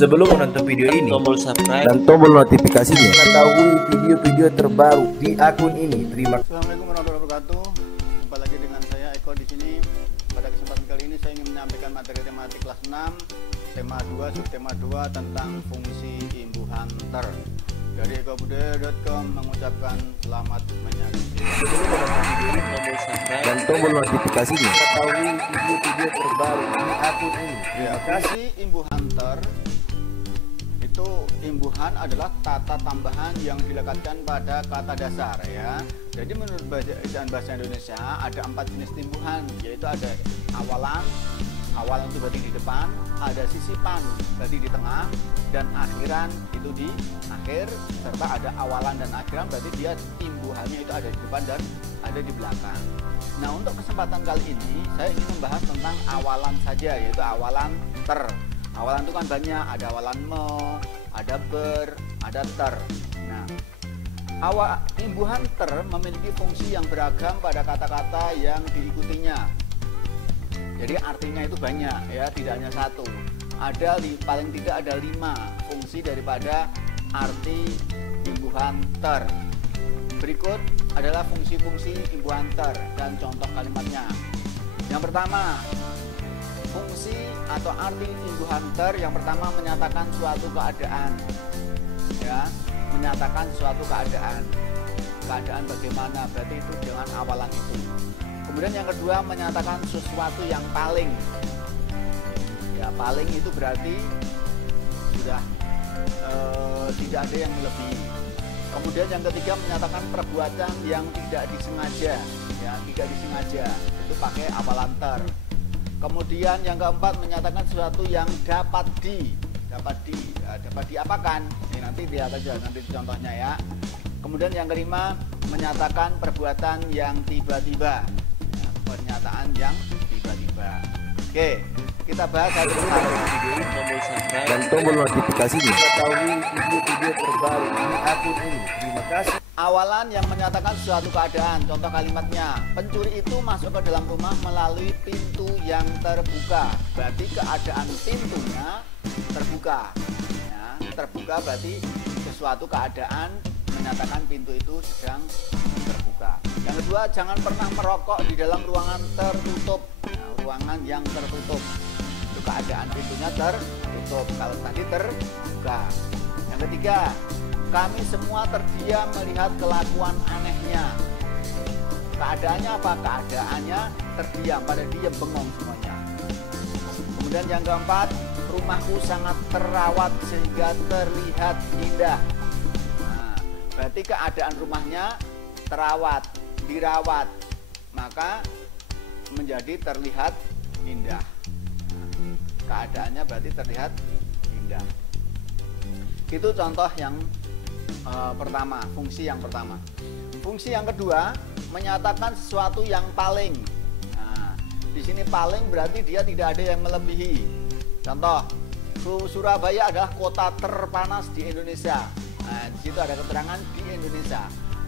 Sebelum menonton video ini, tombol subscribe dan tombol notifikasinya, mengetahui video-video terbaru di akun ini. Terima kasih. Assalamualaikum warahmatullahi wabarakatuh. Jumpa lagi dengan saya Eko di sini. Pada kesempatan kali ini saya ingin menyampaikan materi tematik kelas 6, tema 2, subtema 2 tentang fungsi imbuhan ter. Dari ekobudaya.com mengucapkan selamat menyaksikan. Sebelum menonton video ini, tombol subscribe dan tombol notifikasinya, mengetahui video-video terbaru di akun ini. Ya, fungsi imbuhan ter itu, imbuhan adalah kata tambahan yang dilekatkan pada kata dasar ya. Jadi menurut bacaan bahasa Indonesia ada 4 jenis imbuhan, yaitu ada awalan itu berarti di depan, ada sisipan berarti di tengah, dan akhiran itu di akhir, serta ada awalan dan akhiran berarti dia imbuhannya itu ada di depan dan ada di belakang. Nah, untuk kesempatan kali ini saya ingin membahas tentang awalan saja, yaitu awalan ter. Awalan itu kan banyak, ada awalan me, ada ber, ada ter. Nah, imbuhan ter memiliki fungsi yang beragam pada kata-kata yang diikutinya. Jadi artinya itu banyak ya, tidak hanya satu. Ada paling tidak ada 5 fungsi daripada arti imbuhan ter. Berikut adalah fungsi-fungsi imbuhan ter dan contoh kalimatnya. Yang pertama, fungsi atau arti imbuhan ter yang pertama menyatakan suatu keadaan. Ya, menyatakan suatu keadaan. Keadaan bagaimana? Berarti itu dengan awalan itu. Kemudian yang kedua menyatakan sesuatu yang paling. Ya, paling itu berarti sudah tidak ada yang melebihi. Kemudian yang ketiga menyatakan perbuatan yang tidak disengaja, ya, tidak disengaja. Itu pakai awalan ter. Kemudian yang keempat menyatakan sesuatu yang dapat diapakan. Ini nanti lihat aja nanti contohnya ya. Kemudian yang kelima menyatakan perbuatan yang tiba-tiba. Ya, pernyataan yang tiba-tiba. Oke, kita bahas satu persatu. tombol subscribe Dan tombol notifikasinya, mengetahui video-video terbaru di akun ini. Terima kasih. Awalan yang menyatakan suatu keadaan. Contoh kalimatnya, pencuri itu masuk ke dalam rumah melalui pintu yang terbuka. Berarti keadaan pintunya terbuka. Ya, terbuka berarti sesuatu keadaan menyatakan pintu itu sedang terbuka. Yang kedua, jangan pernah merokok di dalam ruangan tertutup. Nah, ruangan yang tertutup itu keadaan pintunya tertutup. Kalau tadi terbuka. Yang ketiga, kami semua terdiam melihat kelakuan anehnya. Keadaannya apa? Keadaannya terdiam, pada diam, bengong semuanya. Kemudian yang keempat, rumahku sangat terawat sehingga terlihat indah. Nah, berarti keadaan rumahnya terawat, dirawat, maka menjadi terlihat indah. Nah, keadaannya berarti terlihat indah. Itu contoh yang pertama, fungsi yang pertama. Fungsi yang kedua menyatakan sesuatu yang paling. Nah, di sini paling berarti dia tidak ada yang melebihi. Contoh, Surabaya adalah kota terpanas di Indonesia. Nah, di situ ada keterangan di Indonesia.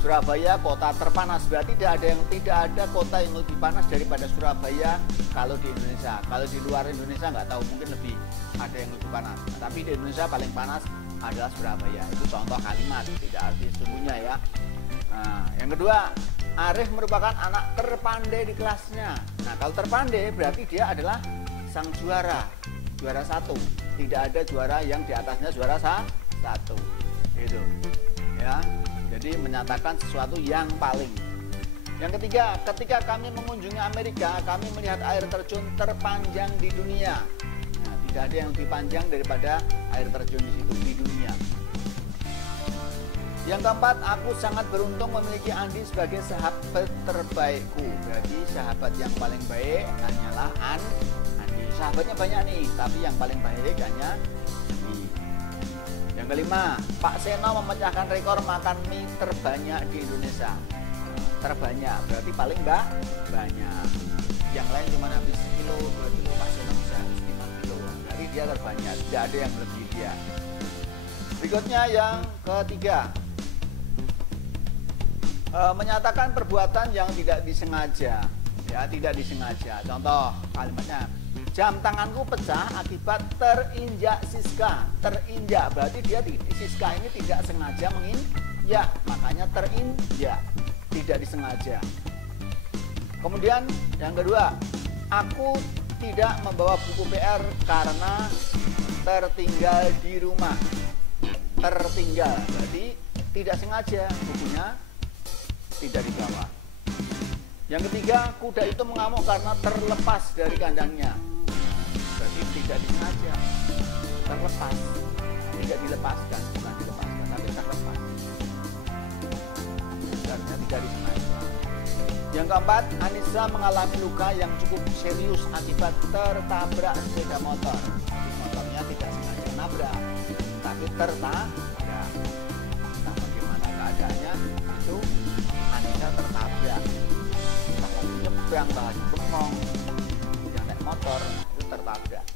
Surabaya kota terpanas, berarti tidak ada kota yang lebih panas daripada Surabaya kalau di Indonesia. Kalau di luar Indonesia nggak tahu, mungkin ada yang lebih panas. Nah, tapi di Indonesia paling panas adalah Surabaya. Itu contoh kalimat, tidak arti sesungguhnya ya. Nah, yang kedua, Arif merupakan anak terpandai di kelasnya. Nah, kalau terpandai berarti dia adalah sang juara 1. Tidak ada juara yang di atasnya juara 1. Gitu. Ya. Jadi menyatakan sesuatu yang paling. Yang ketiga, ketika kami mengunjungi Amerika, kami melihat air terjun terpanjang di dunia. Nah, tidak ada yang lebih panjang daripada air terjun di situ di dunia. Yang keempat, aku sangat beruntung memiliki Andi sebagai sahabat terbaikku. Berarti sahabat yang paling baik hanyalah Andi. Sahabatnya banyak nih, tapi yang paling baik hanya Andi. Yang kelima, Pak Seno memecahkan rekor makan mie terbanyak di Indonesia. Terbanyak berarti paling banyak. Yang lain cuma habis 1 kilo, 2 kilo, Pak Seno bisa habis 5 kilo. Berarti dia terbanyak, tidak ada yang melebihi dia. Berikutnya yang ketiga, menyatakan perbuatan yang tidak disengaja. ya, tidak disengaja. Contoh kalimatnya, jam tanganku pecah akibat terinjak Siska. Terinjak berarti dia Siska ini tidak sengaja menginjak, makanya terinjak, tidak disengaja. Kemudian yang kedua, aku tidak membawa buku PR karena tertinggal di rumah. Tertinggal berarti tidak sengaja bukunya tidak dibawa. Yang ketiga, kuda itu mengamuk karena terlepas dari kandangnya. Berarti tidak disengaja, terlepas, tidak dilepaskan, bukan dilepaskan, tapi terlepas. Sebenarnya tidak disengaja. Yang keempat, Anissa mengalami luka yang cukup serius akibat tertabrak sepeda motor. Jadi motornya tidak sengaja nabrak, tapi tertabrak. Nah, bagaimana keadaannya? Itu Anissa tertabrak. Nyebrang bahas bengong, yang naik motor itu tertabrak.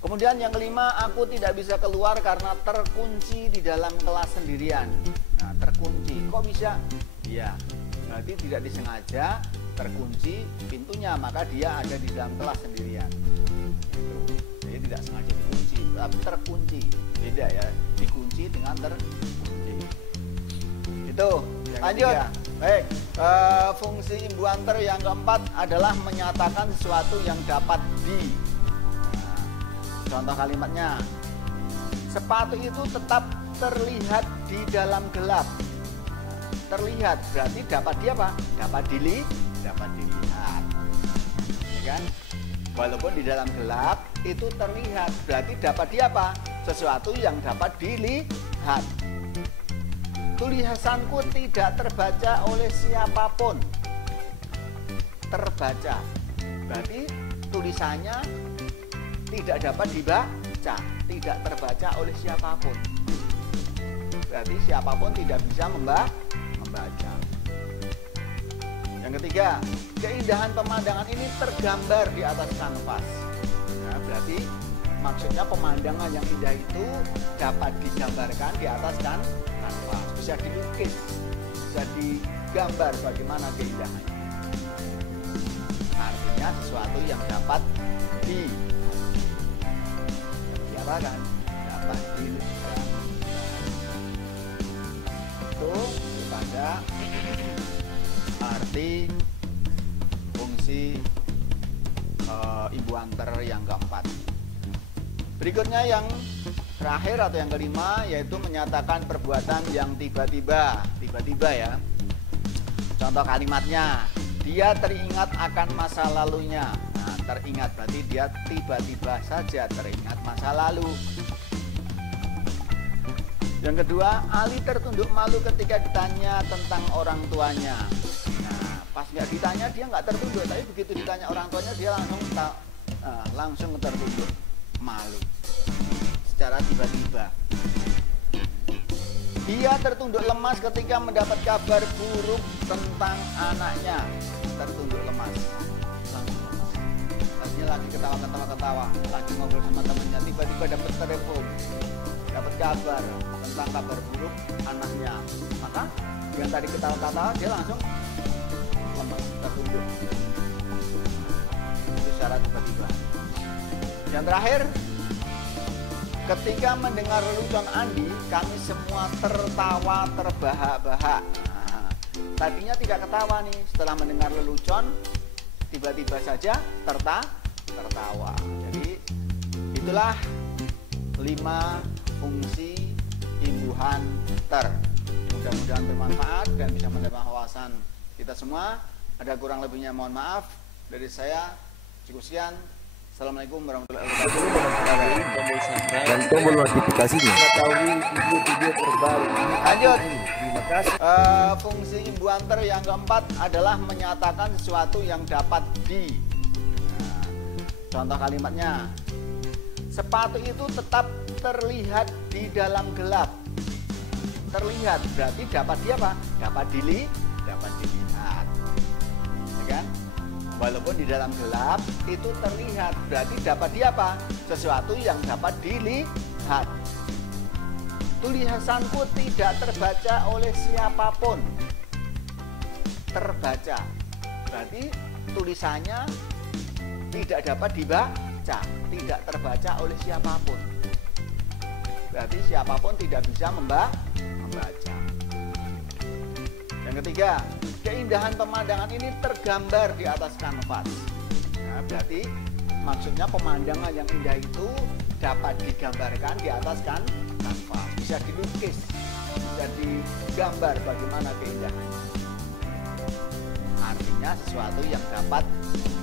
Kemudian yang kelima, aku tidak bisa keluar karena terkunci di dalam kelas sendirian. Nah, terkunci, kok bisa? Iya, berarti tidak disengaja terkunci pintunya, maka dia ada di dalam kelas sendirian. Jadi tidak sengaja dikunci, tapi terkunci. Beda ya, dikunci dengan terkunci. Itu, lanjut. Baik, fungsi imbuanter yang keempat adalah menyatakan sesuatu yang dapat di. Nah, contoh kalimatnya, sepatu itu tetap terlihat di dalam gelap. Terlihat berarti dapat di apa? Dapat dilihat, ya kan? Walaupun di dalam gelap itu terlihat, berarti dapat di apa? Sesuatu yang dapat dilihat. Tulisanku tidak terbaca oleh siapapun. Terbaca berarti tulisannya tidak dapat dibaca, tidak terbaca oleh siapapun. Berarti siapapun tidak bisa membaca. Yang ketiga, keindahan pemandangan ini tergambar di atas kanvas. Nah, berarti maksudnya pemandangan yang indah itu dapat digambarkan di atas kanvas, bisa dilukis, bisa digambar bagaimana keindahannya. Artinya sesuatu yang dapat diapakan, dapat digambar. Itu pada arti fungsi imbuanter yang keempat. Berikutnya yang terakhir atau yang kelima, yaitu menyatakan perbuatan yang tiba-tiba ya. Contoh kalimatnya, dia teringat akan masa lalunya. Nah, teringat berarti dia tiba-tiba saja teringat masa lalu. Yang kedua, Ali tertunduk malu ketika ditanya tentang orang tuanya. Nah, pas nggak ditanya dia nggak tertunduk, tapi begitu ditanya orang tuanya dia langsung tertunduk malu secara tiba-tiba. Dia tertunduk lemas ketika mendapat kabar buruk tentang anaknya. Tertunduk lemas, langsung lemas. Tadinya lagi ketawa, lagi ngobrol sama temannya, tiba-tiba dapat telepon, dapat kabar tentang kabar buruk anaknya. Maka yang tadi ketawa-ketawa dia langsung lemas, tertunduk. Itu secara tiba-tiba. Yang terakhir, ketika mendengar lelucon Andi, kami semua tertawa terbahak-bahak. Nah, tadinya tidak ketawa nih, setelah mendengar lelucon, tiba-tiba saja tertawa. Jadi itulah 5 fungsi imbuhan ter. Mudah-mudahan bermanfaat dan bisa menambah wawasan kita semua. Ada kurang lebihnya mohon maaf. Dari saya cukup sekian. Assalamualaikum warahmatullahi wabarakatuh. Dan tombol notifikasinya. Ketahui video-video terbaru. Lanjut. Terima kasih. Fungsi imbuanter yang keempat adalah menyatakan sesuatu yang dapat di. Nah, contoh kalimatnya, sepatu itu tetap terlihat di dalam gelap. Terlihat berarti dapat di apa? Dapat dilihat, ya kan? Walaupun di dalam gelap itu terlihat, berarti dapat di apa? Sesuatu yang dapat dilihat. Tulisanku tidak terbaca oleh siapapun. Terbaca berarti tulisannya tidak dapat dibaca, tidak terbaca oleh siapapun. Berarti siapapun tidak bisa membaca. Yang ketiga, keindahan pemandangan ini tergambar di atas kanvas. Nah, berarti maksudnya pemandangan yang indah itu dapat digambarkan di atas kanvas. Bisa dilukis, bisa digambar bagaimana keindahannya. Artinya sesuatu yang dapat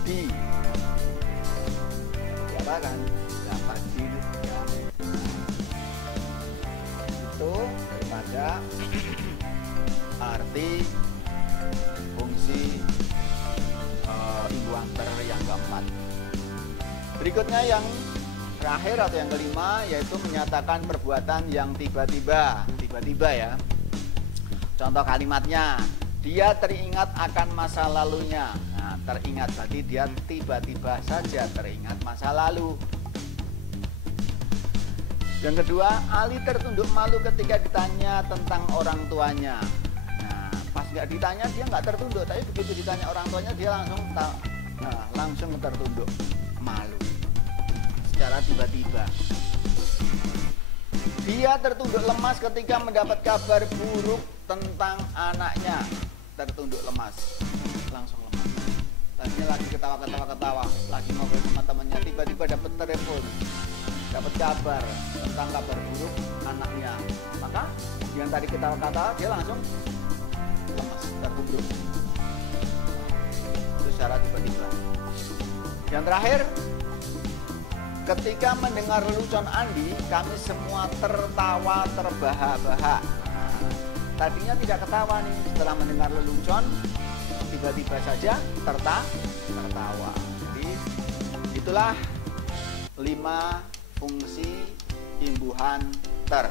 diapakan, dapat digambar. Itu daripada arti fungsi imbuhan ter yang keempat. Berikutnya yang terakhir atau yang kelima, yaitu menyatakan perbuatan yang tiba-tiba ya. Contoh kalimatnya, dia teringat akan masa lalunya. Nah, teringat berarti dia tiba-tiba saja teringat masa lalu. Yang kedua, Ali tertunduk malu ketika ditanya tentang orang tuanya. Nah, pas nggak ditanya dia nggak tertunduk, tapi begitu ditanya orang tuanya dia langsung tertunduk malu secara tiba-tiba. Dia tertunduk lemas ketika mendapat kabar buruk tentang anaknya. Tertunduk lemas, langsung lemas. Tadinya lagi ketawa, lagi ngobrol sama temannya, tiba-tiba dapat telepon, dapat kabar tentang kabar buruk anaknya. Maka yang tadi ketawa-ketawa dia langsung lemas, tertunduk. Itu secara tiba-tiba. Yang terakhir, ketika mendengar lelucon Andi, kami semua tertawa terbahak-bahak. Tadinya tidak ketawa nih, setelah mendengar lelucon tiba-tiba saja tertawa. Jadi itulah 5 fungsi imbuhan ter.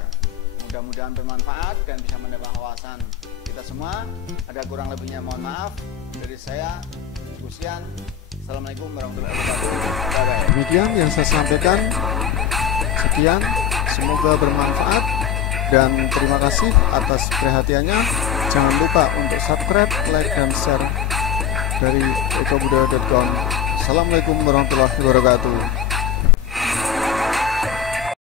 Mudah-mudahan bermanfaat dan bisa menambah wawasan kita semua. Ada kurang lebihnya mohon maaf. Dari saya, Gusian. Assalamualaikum warahmatullahi wabarakatuh. Bye-bye. Demikian yang saya sampaikan. Sekian, semoga bermanfaat dan terima kasih atas perhatiannya. Jangan lupa untuk subscribe, like, dan share dari ekobudaya.com. Assalamualaikum warahmatullahi wabarakatuh.